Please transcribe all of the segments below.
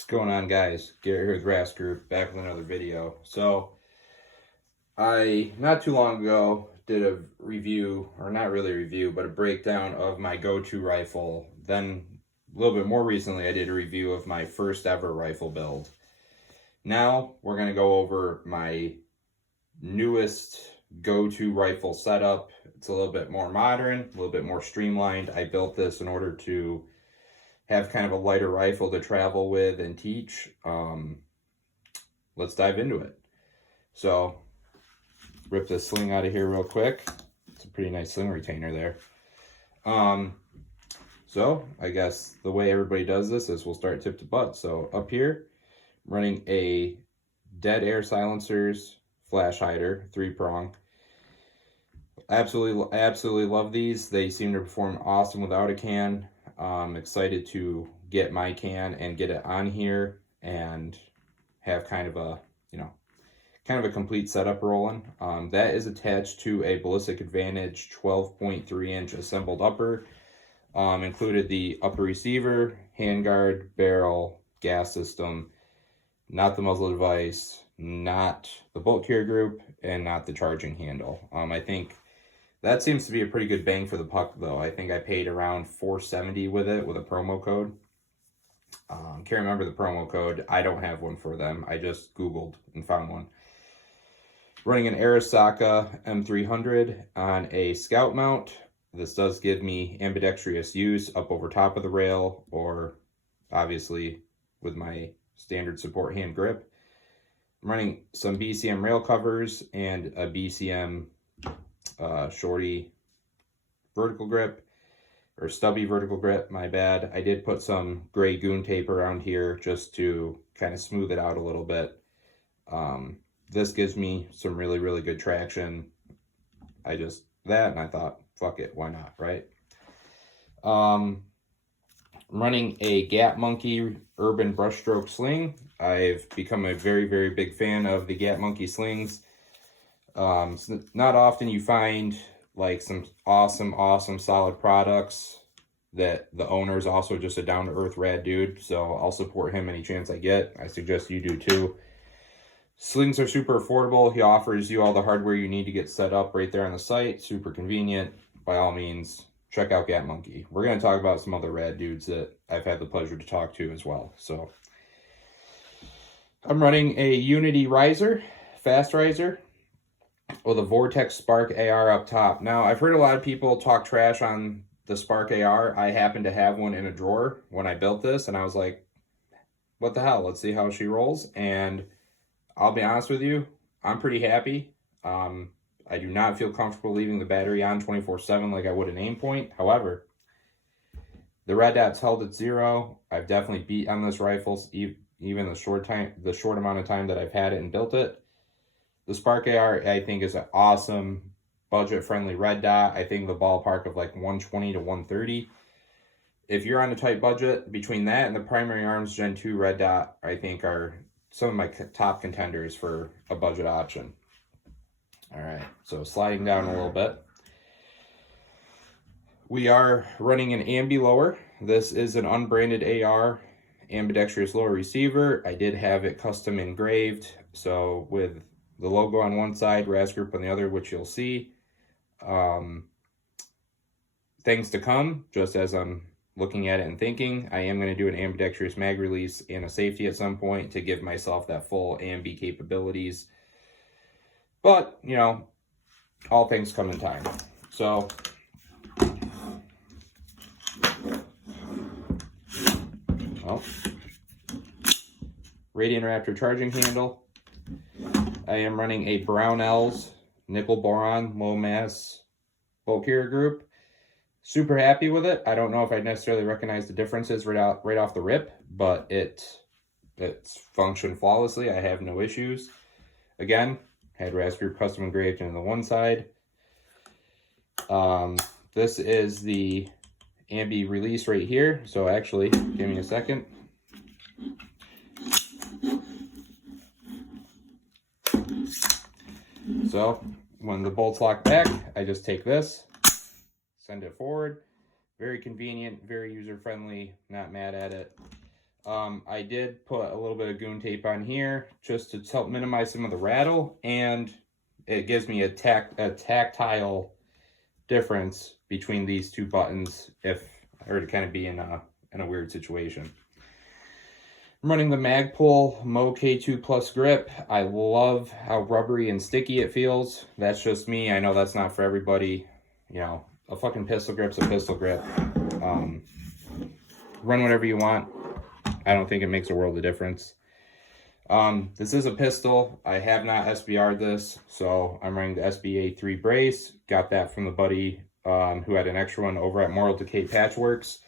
What's going on, guys? Garrett here with RAS Group, back with another video. So I not too long ago did a review, or not really a review, but a breakdown of my go-to rifle. Then a little bit more recently I did a review of my first ever rifle build. Now we're going to go over my newest go-to rifle setup. It's a little bit more modern, a little bit more streamlined. I built this in order to have kind of a lighter rifle to travel with and teach. Let's dive into it. So rip this sling out of here real quick. It's a pretty nice sling retainer there. So I guess the way everybody does this is we'll start tip to butt. So up here, I'm running a dead air silencers flash hider, 3-prong. Absolutely love these. They seem to perform awesome without a can. I'm excited to get my can and get it on here and have kind of a, kind of a complete setup rolling. That is attached to a Ballistic Advantage 12.3-inch assembled upper. Included the upper receiver, handguard, barrel, gas system, not the muzzle device, not the bolt carrier group, and not the charging handle. I think that seems to be a pretty good bang for the buck, though. I think I paid around $470 with it with a promo code. Can't remember the promo code. I don't have one for them. I just Googled and found one. Running an Arisaka M300 on a Scout mount. This does give me ambidextrous use up over top of the rail, or obviously with my standard support hand grip. I'm running some BCM rail covers and a BCM shorty vertical grip, or stubby vertical grip, my bad. I did put some gray goon tape around here just to kind of smooth it out a little bit. This gives me some really good traction. And I thought, fuck it, why not, right? I'm running a Gap Monkey Urban Brushstroke sling. I've become a very big fan of the Gap Monkey slings. It's not often you find like some awesome solid products that the owner is also just a down-to-earth rad dude, so I'll support him any chance I get. I suggest you do too. Slings are super affordable. He offers you all the hardware you need to get set up right there on the site. Super convenient. By all means, check out Gap Monkey. We're going to talk about some other rad dudes that I've had the pleasure to talk to as well. So I'm running a Unity riser, fast riser, with a Vortex Spark AR up top. Now, I've heard a lot of people talk trash on the Spark AR. I happen to have one in a drawer when I built this, and I was like, what the hell? Let's see how she rolls. And I'll be honest with you, I'm pretty happy. I do not feel comfortable leaving the battery on 24/7 like I would an aim point. However, the red dot's held at 0. I've definitely beat on this rifle, even the short amount of time that I've had it and built it. The Spark AR, I think, is an awesome, budget-friendly red dot. I think the ballpark of like 120 to 130. If you're on a tight budget, between that and the Primary Arms Gen 2 red dot, I think are some of my top contenders for a budget option. All right, so sliding down a little bit. We are running an ambi lower. This is an unbranded AR ambidextrous lower receiver. I did have it custom engraved, so with the logo on one side, RAS Group on the other, which you'll see. Things to come, just as I'm looking at it and thinking, I am going to do an ambidextrous mag release and a safety at some point to give myself that full ambi capabilities. But, all things come in time. So, Radiant Raptor charging handle. I am running a Brownells nickel boron low mass bolt carrier group. Super happy with it. I don't know if I necessarily recognize the differences right off the rip, but it's functioned flawlessly. I have no issues. Again, had RAS Group custom engraved on the one side. This is the ambi release right here. So actually, give me a second. So when the bolts lock back, I just take this, send it forward. Very convenient, very user-friendly, not mad at it. I did put a little bit of goon tape on here just to help minimize some of the rattle, and it gives me a tactile difference between these two buttons if I were to kind of be in a weird situation. I'm running the Magpul Mo K2 Plus grip. I love how rubbery and sticky it feels. That's just me. I know that's not for everybody. You know, a fucking pistol grip's a pistol grip. Run whatever you want. I don't think it makes a world of difference. This is a pistol. I have not SBR'd this, so I'm running the SBA3 brace. Got that from the buddy who had an extra one over at Moral Decay Patchworks.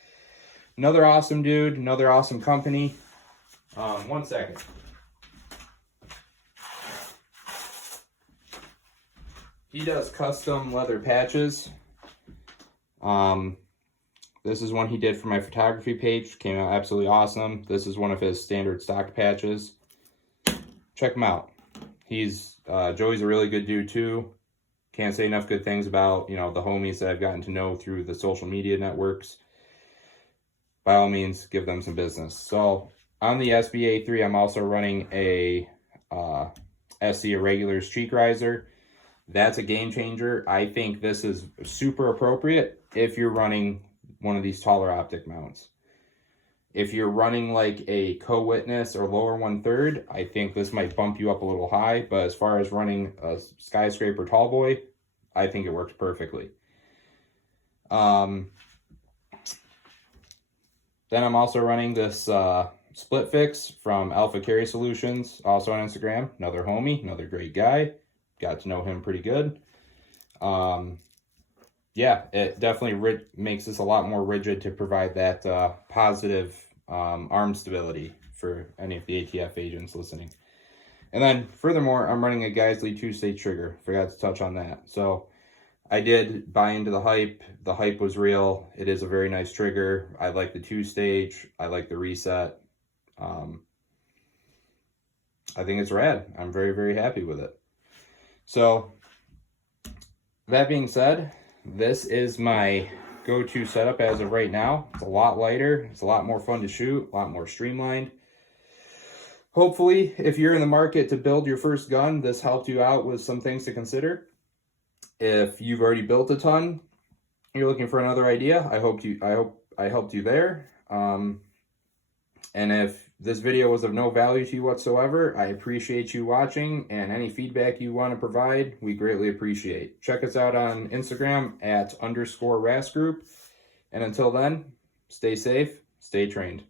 Another awesome dude, another awesome company. 1 second. He does custom leather patches. This is one he did for my photography page. Came out absolutely awesome. This is one of his standard stock patches. Check him out. He's Joey's a really good dude too. Can't say enough good things about, you know, the homies that I've gotten to know through the social media networks. By all means, give them some business. So on the SBA3, I'm also running a SC Irregulars cheek riser. That's a game changer. I think this is super appropriate if you're running one of these taller optic mounts. If you're running like a co-witness or lower 1/3, I think this might bump you up a little high. But as far as running a skyscraper tall boy, I think it works perfectly. Then I'm also running this split fix from Alpha Carry Solutions, also on Instagram. Another homie, another great guy. Got to know him pretty good. Yeah, it definitely makes this a lot more rigid to provide that positive arm stability for any of the ATF agents listening. And then furthermore, I'm running a Geisley 2-stage trigger. Forgot to touch on that. So I did buy into the hype. The hype was real. It is a very nice trigger. I like the 2-stage. I like the reset. I think it's rad. I'm very, very happy with it. So that being said, this is my go-to setup as of right now. It's a lot lighter. It's a lot more fun to shoot, a lot more streamlined. Hopefully, if you're in the market to build your first gun, this helped you out with some things to consider. If you've already built a ton, you're looking for another idea, I hope I helped you there. And if this video was of no value to you whatsoever, I appreciate you watching, and any feedback you want to provide, we greatly appreciate. Check us out on Instagram at _RAS Group. And until then, stay safe, stay trained.